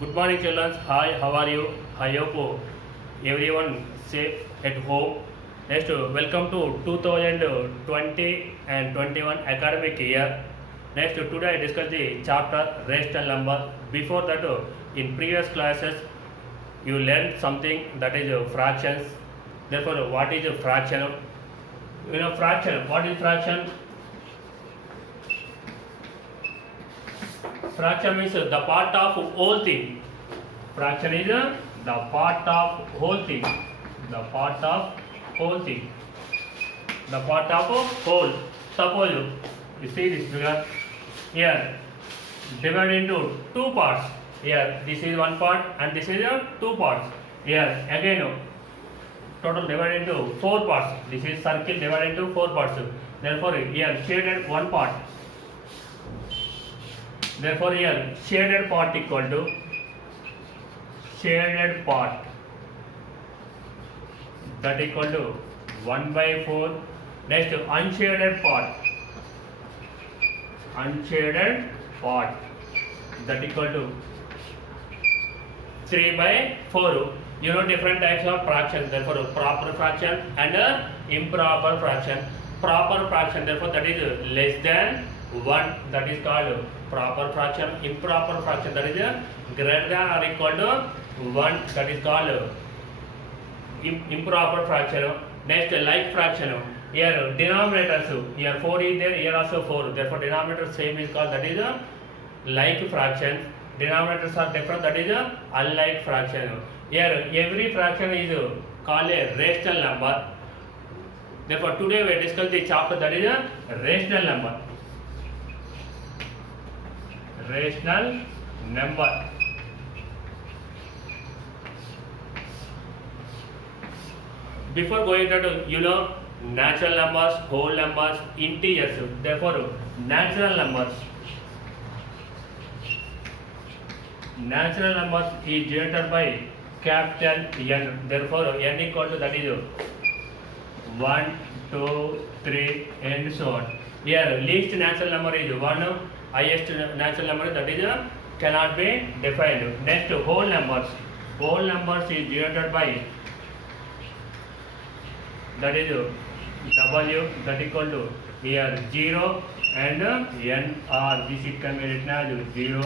Good morning, children. Hi, how are you? I hope everyone safe at home. Next, welcome to 2020 and 21 academic year. Next, today I discuss the chapter rational number. Before that, in previous classes, you learned something that is fractions. Therefore, what is a fraction? You know, fraction. What is fraction? Fraction means the part of whole thing. Fraction is the part of whole thing. The part of whole thing. The part of whole. Suppose you see this figure here, divided into two parts. Here, this is one part and this is two parts. Here, again, total divided into four parts. This is circle divided into four parts. Therefore, here shaded one part. Therefore, here shaded part equal to shaded part, that equal to 1 by 4. Next, unshaded part, unshaded part, that equal to 3 by 4. You know different types of fractions. Therefore, proper fraction and improper fraction. Proper fraction, therefore, that is less than 1, that is called proper fraction. Improper fraction, that is greater than or equal to 1, that is called improper fraction. Next, like fraction. Here denominators, here 4 is there, here also 4. Therefore, denominator same is called, that is like fraction. Denominators are different, that is unlike fraction. Here every fraction is called a rational number. Therefore, today we discuss the chapter that is a rational number. Rational number. Before going to natural numbers, whole numbers, integers. Therefore, natural numbers. Natural numbers is denoted by capital N. Therefore, N equal to, that is 1, 2, 3 and so on. Here least natural number is 1. Highest natural number, that is cannot be defined. Next, whole numbers. Whole numbers is denoted by, that is W, that equal to here 0 and N, or this it can be written as 0,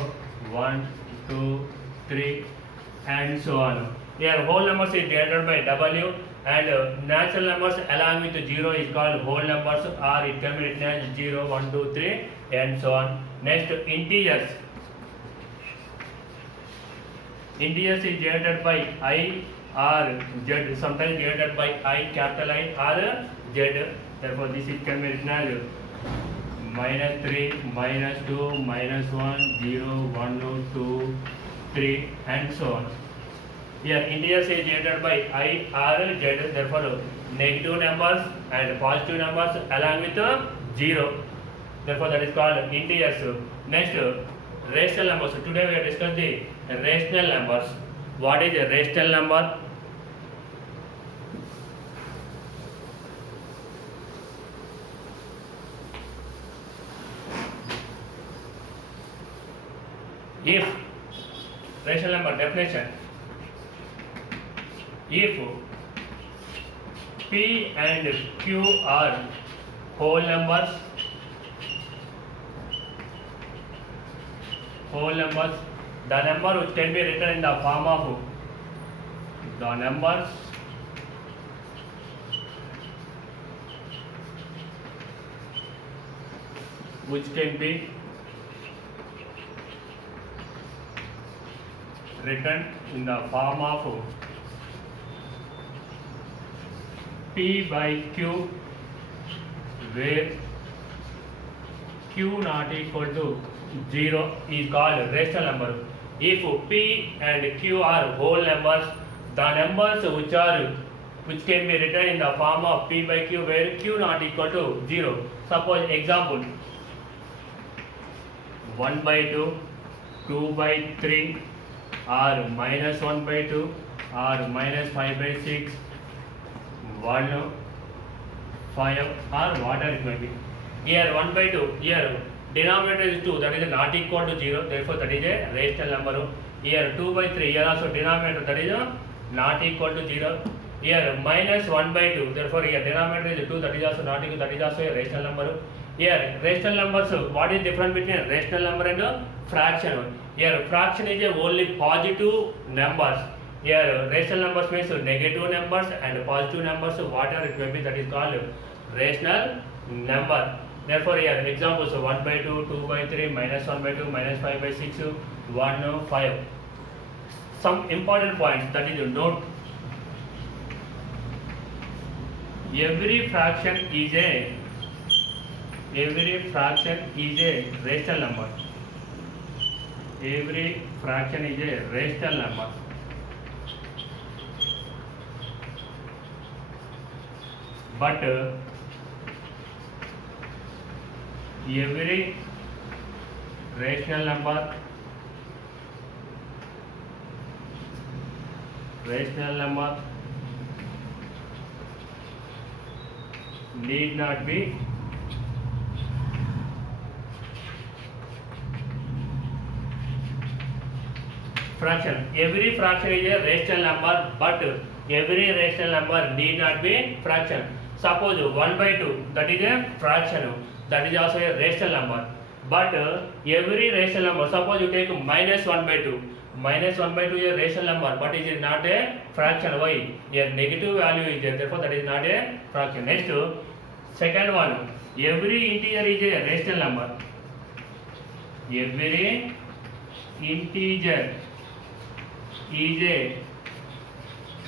1, 2, 3 and so on. Here whole numbers is denoted by W, and natural numbers along with 0 is called whole numbers, or it can be written as 0, 1, 2, 3 and so on. Next, integers. Integers is denoted by I or Z, sometimes denoted by I, capital I or Z. Therefore, this it can be written as -3, -2, -1, 0, 1, 2, 3 and so on. Here integers is denoted by I or Z. Therefore, negative numbers and positive numbers along with 0. Therefore, that is called integers. Next, rational numbers. Today we will discuss the rational numbers. What is a rational number? If rational number definition, if P and Q are whole numbers, the number which can be written in the form of the numbers which can be written in the form of P by Q, where Q not equal to 0 is called rational number. If P and Q are whole numbers, the numbers which can be written in the form of P by Q, where Q not equal to 0. Suppose example 1 by 2, 2 by 3, or -1 by 2, or -5 by 6, 1, 5, or whatever it may be. Here 1 by 2, here denominator is 2, that is not equal to 0, therefore that is a rational number. Here 2 by 3, here also denominator that is not equal to 0. Here minus 1 by 2, therefore here denominator is 2, that is also not equal, that is also a rational number. Here rational numbers, what is difference between rational number and fraction? Here fraction is only positive numbers. Here rational numbers means negative numbers and positive numbers, whatever it may be, that is called rational number. Therefore here examples 1 by 2, 2 by 3, minus 1 by 2, minus 5 by 6, 1, 5. Some important points, that is note. Every fraction is a rational number. Every fraction is a rational number. But every rational number need not be fraction. Every fraction is a rational number, but every rational number need not be fraction. Suppose 1 by 2, that is a fraction, that is also a rational number. But every rational number, suppose you take minus 1 by 2, minus 1 by 2 is a rational number, but it is not a fraction. Why? Here negative value is there, therefore that is not a fraction. Next, second one, every integer is a rational number. Every integer is a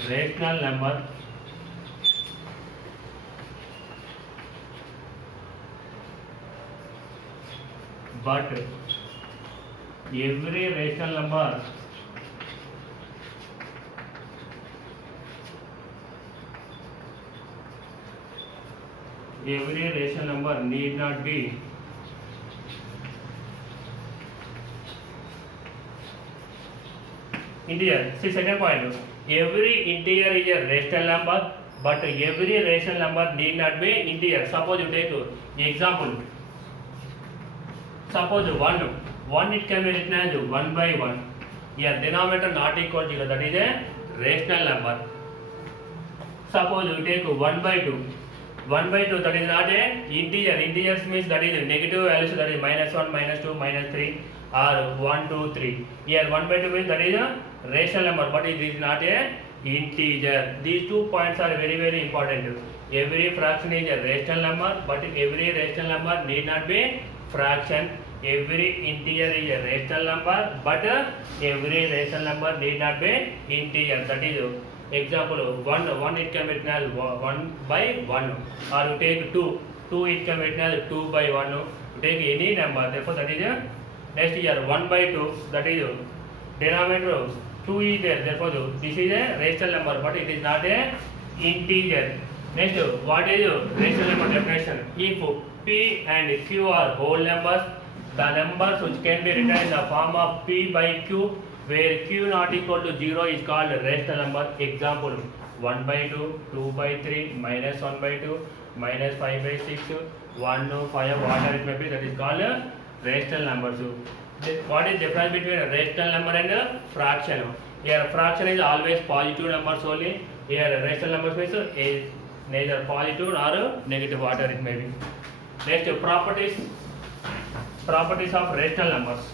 rational number, but every rational number need not be integer. See second point, every integer is a rational number, but every rational number need not be integer. Suppose you take example, suppose 1 it can be written as 1 by 1. Here denominator not equal to 0, that is a rational number. Suppose you take 1 by 2, 1 by 2, that is not a integer. Integers means that is negative values, that is minus 1, minus 2, minus 3, or 1, 2, 3. Here 1 by 2 means that is a rational number, but it is not a integer. These 2 points are very, very important. Every fraction is a rational number, but every rational number need not be fraction. Every integer is a rational number, but every rational number need not be integer. That is example 1 it can be written as 1 by 1, or you take 2 it can be written as 2 by 1. You take any number, therefore that is a next here 1 by 2, that is denominator 2 is there, therefore this is a rational number, but it is not a integer. Next, what is rational number definition? If P and Q are whole numbers, the numbers which can be written in the form of P by Q, where Q not equal to 0 is called rational number. Example 1 by 2, 2 by 3, minus 1 by 2, minus 5 by 6, 1 to 5, whatever it may be, that is called rational numbers. What is the difference between a rational number and a fraction? Here fraction is always positive numbers only. Here rational numbers means is neither positive nor negative, whatever it may be. Next, properties of rational numbers.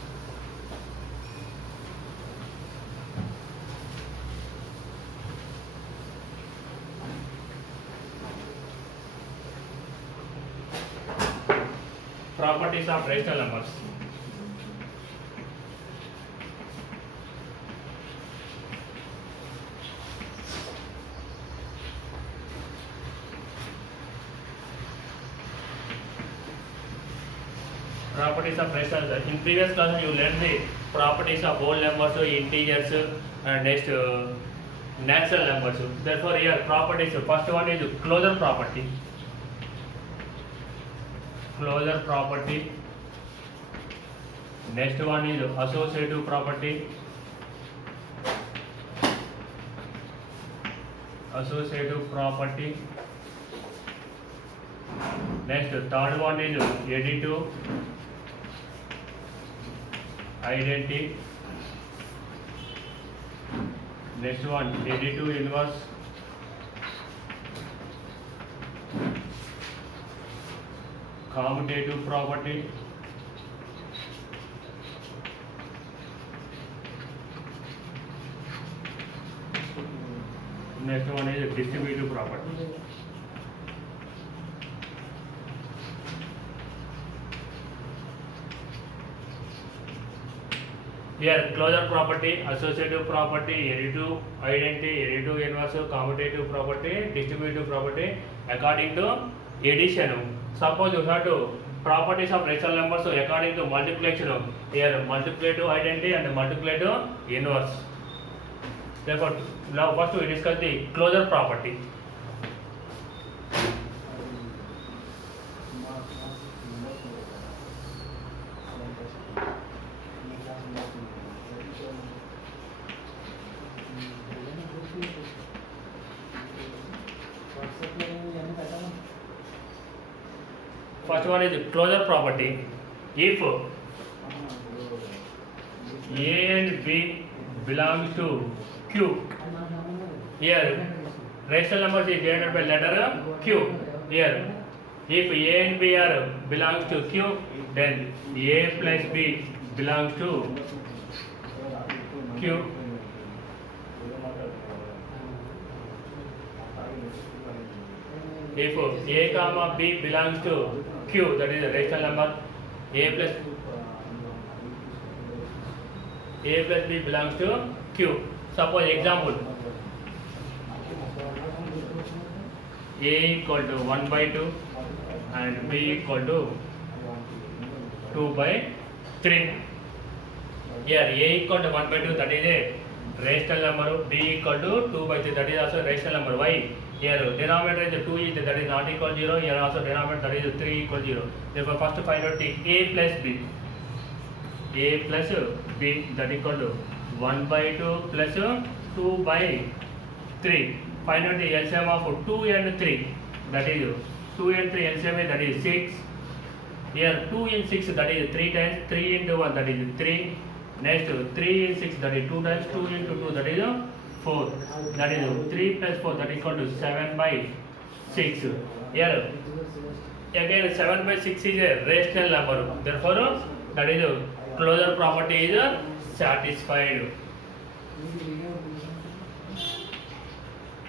Properties of rational numbers. Properties of rational numbers. In previous class you learned the properties of whole numbers, integers, and next natural numbers. Therefore here properties, first one is closure property. Closure property. Next one is associative property. Associative property. Next, third one is additive. identity. Next one, additive inverse. Commutative property. Next one is distributive property. Here, closure property, associative property, additive identity, additive inverse, commutative property, distributive property according to addition. Suppose you have to properties of rational numbers, so according to multiplication, here multiplicative identity and multiplicative inverse. Therefore, now first we discuss the closure property. First one is the closure property. If A and B belong to Q, here rational numbers is denoted by letter Q. Here, if A and B are belongs to Q, then A plus B belongs to Q. If A comma B belongs to Q, that is a rational number, A plus B belongs to Q. Suppose example, A equal to 1 by 2 and B equal to 2 by 3. Here A equal to 1 by 2, that is a rational number, B equal to 2 by 3, that is also a rational number. Why? Here denominator is 2 is that is not equal to 0, here also denominator that is 3 equal to 0. Therefore first find out the A plus B. A plus B that equal to 1 by 2 plus 2 by 3. Find out the LCM of 2 and 3, that is 2 and 3 LCM that is 6. Here 2 and 6 that is 3 times, 3 into 1 that is 3. Next 3 and 6 that is 2 times, 2 into 2 that is 4. That is 3 plus 4 that is equal to 7 by 6. Here again 7 by 6 is a rational number. Therefore that is closure property is satisfied.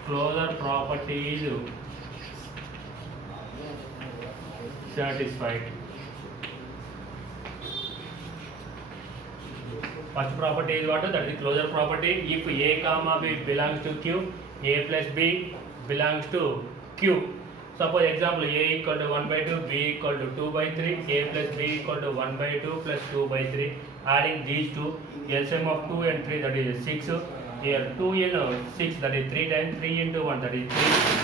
Closure property is satisfied. First property is what? That is closure property. If A comma B belongs to Q, A plus B belongs to Q. Suppose example A equal to 1 by 2, B equal to 2 by 3, A plus B equal to 1 by 2 plus 2 by 3. Adding these two, LCM of 2 and 3 that is 6. Here 2 in 6 that is 3 times, 3 into 1 that is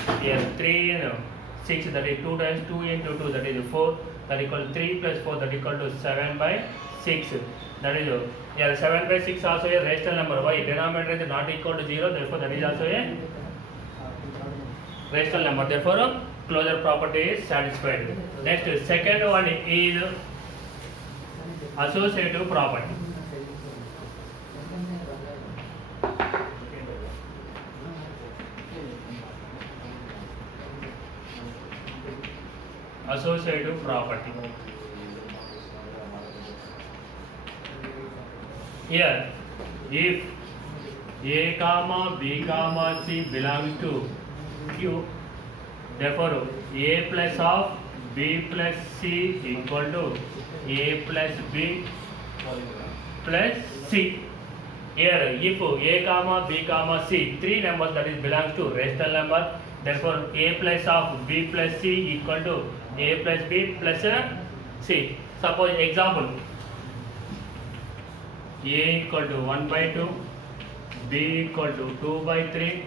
3. Here 3 in 6 that is 2 times, 2 into 2 that is 4. That equal to 3 plus 4 that equal to 7 by 6. That is here 7 by 6 also a rational number. Why? Denominator is not equal to 0, therefore that is also a rational number. Therefore closure property is satisfied. Next, second one is associative property. Associative property. Here, if A comma B comma C belongs to Q, therefore A plus of B plus C equal to A plus B plus C. Here, if A comma B comma C, three numbers that is belongs to rational number, therefore A plus of B plus C equal to A plus B plus C. Suppose example, A equal to 1 by 2, B equal to 2 by 3,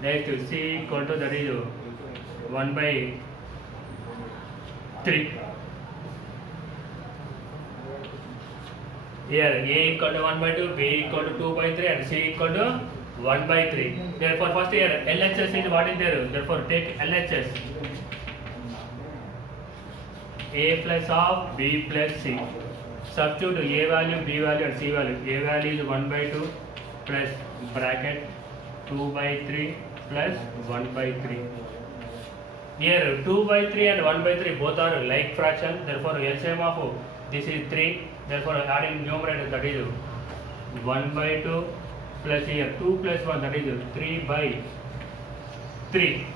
next C equal to that is 1 by 3. Here A equal to 1 by 2, B equal to 2 by 3 and C equal to 1 by 3. Therefore first here LHS is what is there? Therefore take LHS. A plus of B plus C. substitute a value, b value and c value. A value is 1 by 2 plus bracket 2 by 3 plus 1 by 3. Here 2 by 3 and 1 by 3 both are like fraction, therefore LCM of this is 3, therefore adding numerator, that is 1 by 2 plus here 2 plus 1, that is 3 by 3.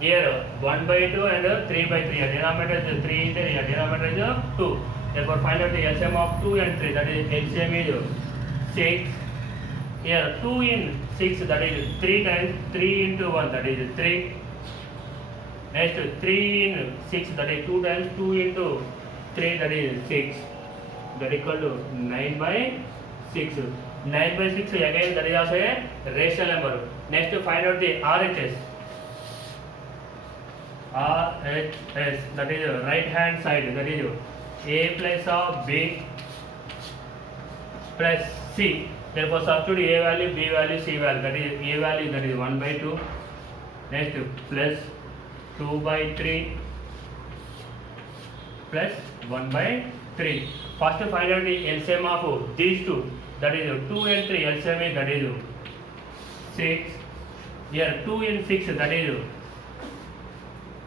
Here 1 by 2 and 3 by 3, denominator is 3, here denominator is 2. Therefore find out the LCM of 2 and 3, that is LCM is 6. Here 2 in 6, that is 3 times 3 into 1, that is 3. Next 3 in 6, that is 2 times 2 into 3, that is 6. That is equal to 9 by 6. 9 by 6 again, that is also a rational number. Next to find out the RHS. RHS, that is right hand side, that is a plus of b plus c. Therefore substitute a value, b value, c value. That is a value, that is 1 by 2. Next plus 2 by 3 plus 1 by 3. First find out the LCM of these two. That is 2 and 3. LCM is, that is 6. Here 2 in 6, that is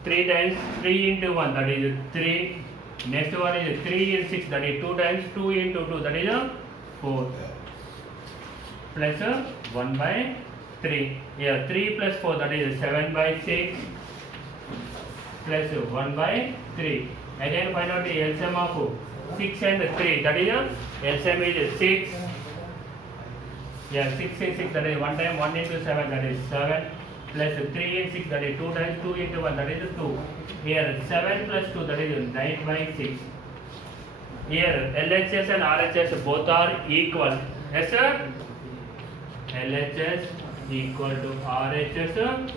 3 times 3 into 1, that is 3. Next one is 3 in 6, that is 2 times 2 into 2, that is 4. Plus 1 by 3. Here 3 plus 4, that is 7 by 6 plus 1 by 3. Again find out the LCM of 6 and 3, that is LCM is 6. Yeah, 6 in 6, that is 1 time 1 into 7, that is 7. Plus 3 in 6, that is 2 times 2 into 1, that is 2. Here 7 plus 2, that is 9 by 6. Here LHS and RHS both are equal. Yes sir? LHS equal to RHS.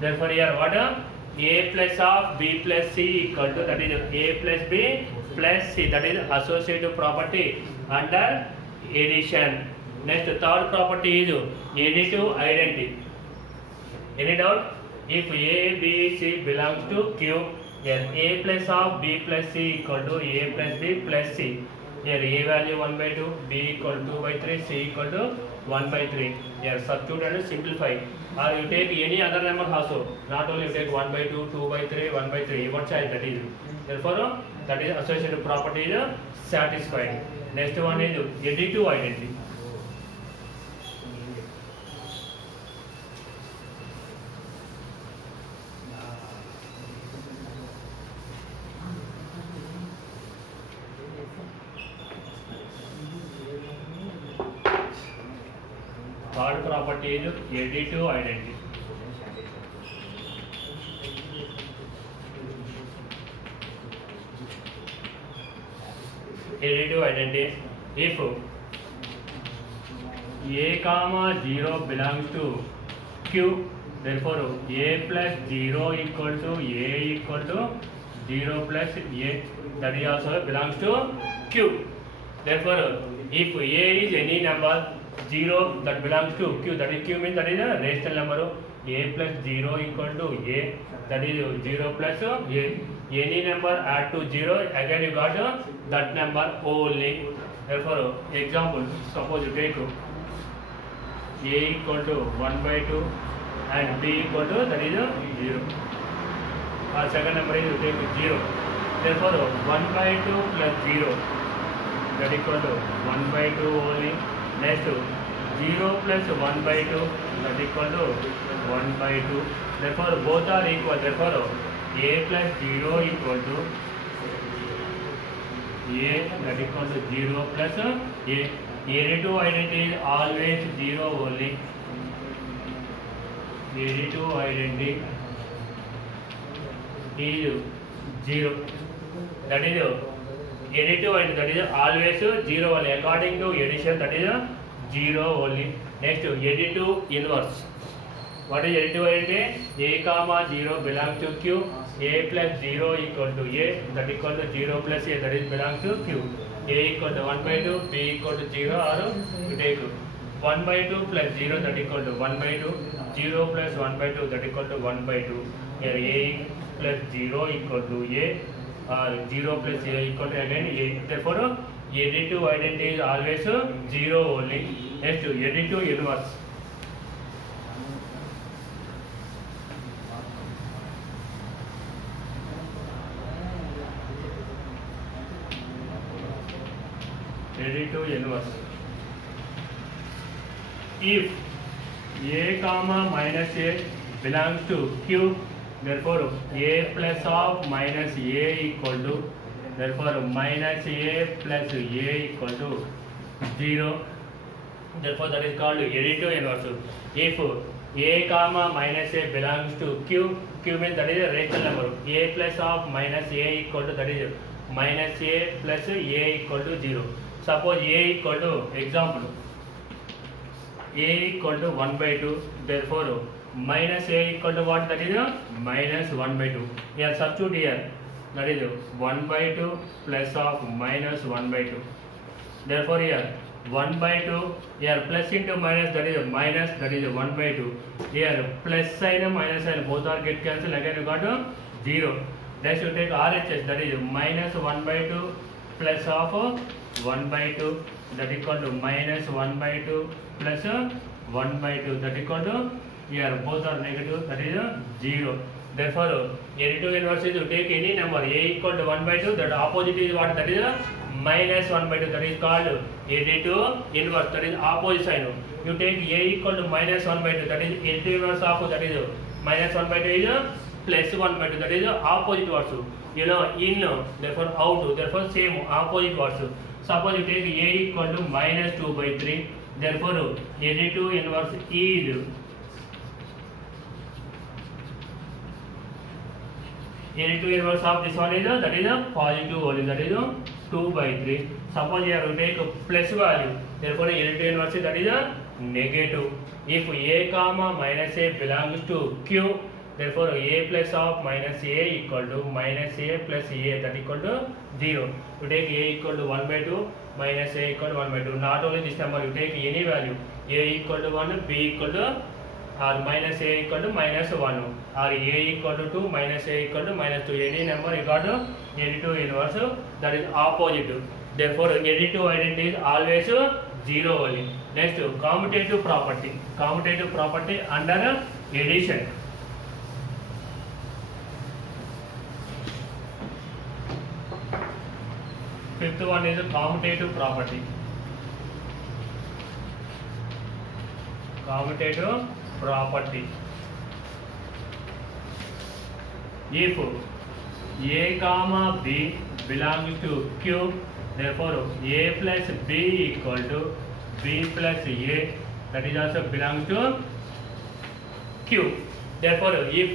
Therefore here what? A plus of b plus c equal to, that is a plus b plus c, that is associative property under addition. Next third property is additive identity. Any doubt? If a, b, c belongs to Q, then a plus of b plus c equal to a plus b plus c. Here a value 1 by 2, b equal to 2 by 3, c equal to 1 by 3. Here substitute and simplify. Or you take any other number also. Not only you take 1 by 2, 2 by 3, 1 by 3. What size that is? Therefore, that is associated property is satisfied. Next one is additive identity. Third property is additive identity. Additive identity. If a comma 0 belongs to Q, therefore a plus 0 equal to a equal to 0 plus a, that is also belongs to Q. Therefore, if a is any number 0 that belongs to Q, that is Q means that is a rational number. A plus 0 equal to a, that is 0 plus a. Any number add to 0, again you got that number only. Therefore, example, suppose you take a equal to 1 by 2 and b equal to, that is 0. Or second number is you take 0. Therefore, 1 by 2 plus 0, that equal to 1 by 2 only. Next 0 plus 1 by 2, that equal to 1 by 2. Therefore both are equal. Therefore a plus 0 equal to a, that equal to 0 plus a. Additive identity is always 0 only. Additive identity is 0. That is additive and that is always 0 only. According to addition, that is 0 only. Next, additive inverse. What is additive identity? A comma 0 belongs to Q. A plus 0 equal to a, that equal to 0 plus a, that is belongs to Q. A equal to 1 by 2, b equal to 0, or you take 1 by 2 plus 0, that equal to 1 by 2. 0 plus 1 by 2, that equal to 1 by 2. Here a plus 0 equal to a, or 0 plus a equal to again a. Therefore additive identity is always 0 only. Next additive inverse. Additive inverse. If a comma minus a belongs to Q, therefore a plus of minus a equal to, therefore minus a plus a equal to 0. Therefore that is called additive inverse. If a comma minus a belongs to Q, Q means that is a rational number. A plus of minus a equal to, that is minus a plus a equal to 0. Suppose a equal to, example, a equal to 1 by 2, therefore minus a equal to what, that is minus 1 by 2. Here substitute here, that is 1 by 2 plus of minus 1 by 2. Therefore here 1 by 2, here plus into minus, that is minus, that is 1 by 2. Here plus sign and minus sign both are get cancelled, again you got 0. Next you take RHS, that is minus 1 by 2 plus of 1 by 2, that equal to minus 1 by 2 plus 1 by 2, that equal to, here both are negative, that is 0. Therefore additive inverse is, you take any number a equal to 1 by 2, that opposite is what, that is minus 1 by 2, that is called additive inverse, that is opposite sign. You take a equal to minus 1 by 2, that is additive inverse of, that is minus 1 by 2 is plus 1 by 2, that is opposite words. You know, in, therefore out, therefore same opposite words. Suppose you take a equal to minus 2 by 3, therefore additive inverse is additive inverse of this one is that is a positive value, that is 2 by 3. Suppose here you take a plus value, therefore additive inverse that is a negative. If a comma minus a belongs to Q, therefore a plus of minus a equal to minus a plus a, that equal to 0. You take a equal to 1 by 2, minus a equal to 1 by 2. Not only this number, you take any value, a equal to 1, b equal to, or minus a equal to minus 1, or a equal to 2, minus a equal to minus 2. Any number you got additive inverse, that is opposite. Therefore additive identity is always 0 only. Next commutative property. Commutative property under addition. Fifth one is a commutative property. Commutative property. If a comma b belongs to Q, therefore a plus b equal to b plus a, that is also belongs to Q. Therefore if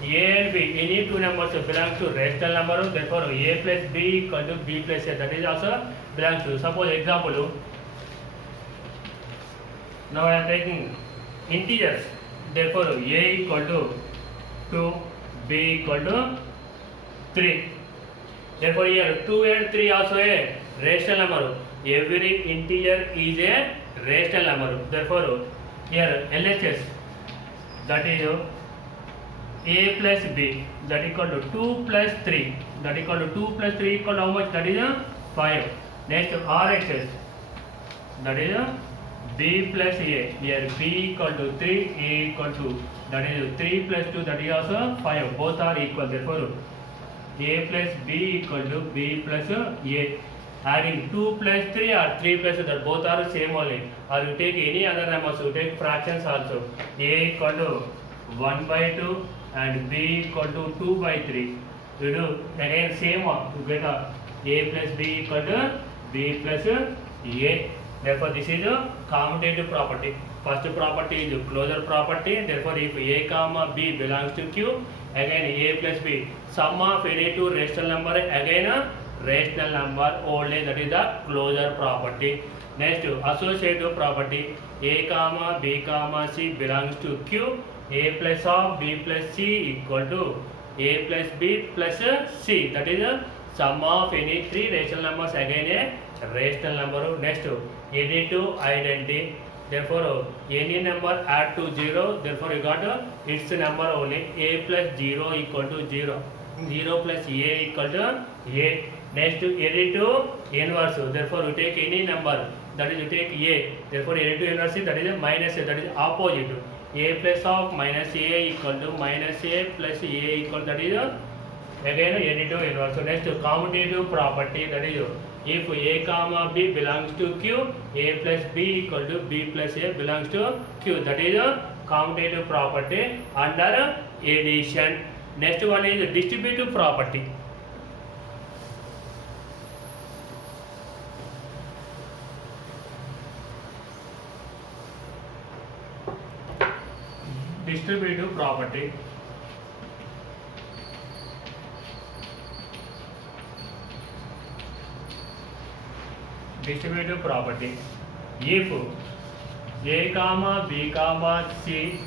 a and b, any two numbers belongs to rational number, therefore a plus b equal to b plus a, that is also belongs to. Suppose example, now I am taking integers, therefore a equal to 2, b equal to 3. Therefore here 2 and 3 also a rational number. Every integer is a rational number. Therefore here LHS, that is a plus b, that equal to 2 plus 3, that equal to 2 plus 3 equal to how much, that is 5. Next RHS, that is b plus a, here b equal to 3, a equal to, that is 3 plus 2, that is also 5, both are equal. Therefore a plus b equal to b plus a. Adding 2 plus 3 or 3 plus 2, that both are same only. Or you take any other numbers, you take fractions also. A equal to 1 by 2 and b equal to 2 by 3. You do again same one, you get a plus b equal to b plus a. Therefore this is a commutative property. First property is closure property. Therefore if a comma b belongs to Q, again a plus b, sum of any two rational number, again a rational number only, that is the closure property. Next associative property, a comma b comma c belongs to Q, a plus of b plus c equal to a plus b plus c, that is the sum of any three rational numbers, again a rational number. Next additive identity, therefore any number add to 0, therefore you got its number only. A plus 0 equal to 0, 0 plus a equal to a. Next additive inverse, therefore you take any number, that is you take a, therefore additive inverse that is a minus a, that is opposite. A plus of minus a equal to minus a plus a equal, that is again additive inverse. So next commutative property, that is if a comma b belongs to q, a plus b equal to b plus a belongs to q, that is a commutative property under addition. Next one is distributive property. Distributive property. Distributive property. If a comma b comma c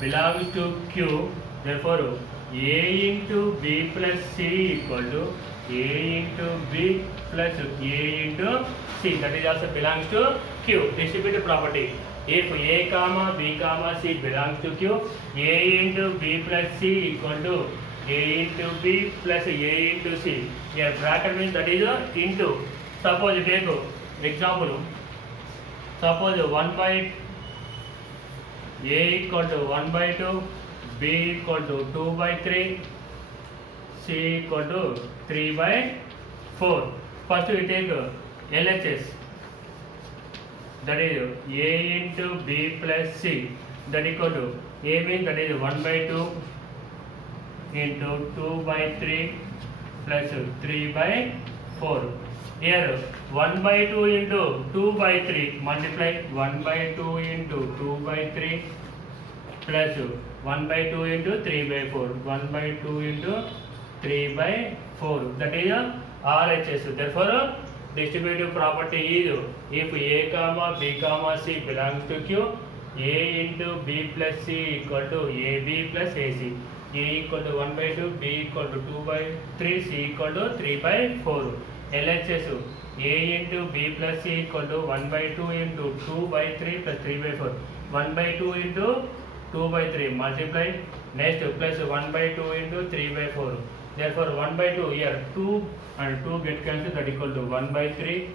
belongs to q, therefore a into b plus c equal to a into b plus a into c, that is also belongs to q. Distributive property. If a comma b comma c belongs to q, a into b plus c equal to a into b plus a into c. Here bracket means that is into. Suppose take example. Suppose 1 by a equal to 1 by 2, b equal to 2 by 3, c equal to 3 by 4. First we take LHS, that is a into b plus c, that equal to a means that is 1 by 2 into 2 by 3 plus 3 by 4. Here 1 by 2 into 2 by 3 multiply 1 by 2 into 2 by 3 plus 1 by 2 into 3 by 4, 1 by 2 into 3 by 4, that is RHS. Therefore distributive property is if a comma b comma c belongs to q, a into b plus c equal to ab plus ac, a equal to 1 by 2, b equal to 2 by 3, c equal to 3 by 4. LHS a into b plus c equal to 1 by 2 into 2 by 3 plus 3 by 4, 1 by 2 into 2 by 3 multiply, next plus 1 by 2 into 3 by 4. Therefore 1 by 2, here 2 and 2 get cancelled, that equal to 1 by 3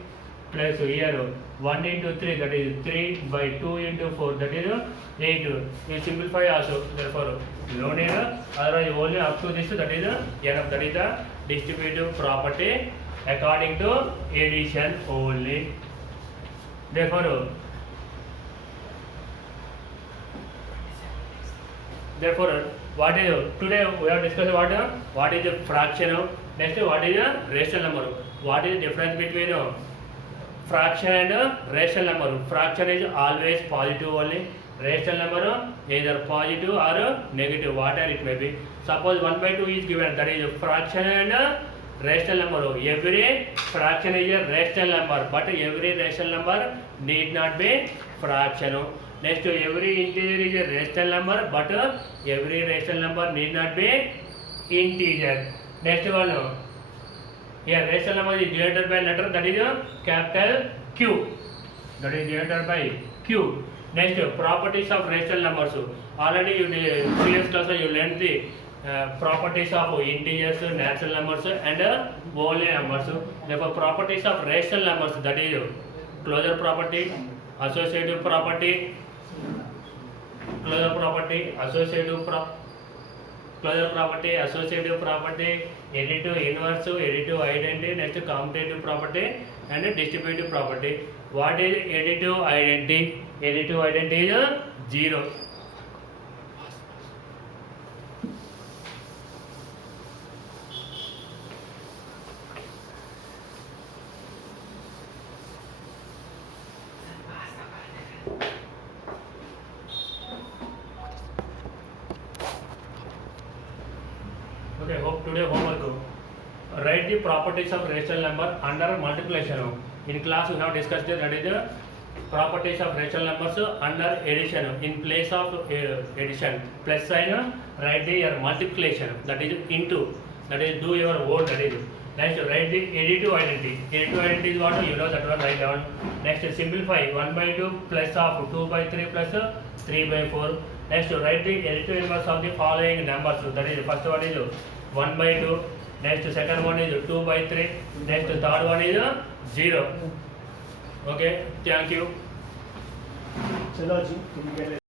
plus here 1 into 3, that is 3 by 2 into 4, that is 8. You simplify also, therefore no need, otherwise only up to this, that is enough. That is the distributive property according to addition only. Therefore what is today we have discussed what is the fraction. Next what is a rational number. What is the difference between fraction and rational number? Fraction is always positive only. Rational number either positive or negative, whatever it may be. Suppose 1 by 2 is given, that is a fraction and rational number. Every fraction is a rational number, but every rational number need not be fraction. Next, every integer is a rational number, but every rational number need not be integer. Next one, here rational number is divided by letter, that is a capital Q. That is divided by Q. Next, properties of rational numbers. Already you previous class you learned the properties of integers, natural numbers and whole numbers. Therefore, properties of rational numbers, that is closure property, associative property, closure property, associative property, additive inverse, additive identity, next commutative property and distributive property. What is additive identity? Additive identity is 0. Okay, hope today homework. Write the properties of rational number under multiplication. In class we have discussed that is the properties of rational numbers under addition. In place of addition, plus sign, write the multiplication, that is into, that is do your own, that is. Next, write the additive identity. Additive identity is what you know, that one write down. Next, simplify 1 by 2 plus of 2 by 3 plus 3 by 4. Next, write the additive inverse of the following numbers. That is, first one is 1/2. Next second one is 2/3. Next third one is 0. Okay, thank you. चलो जी, तुम कह रहे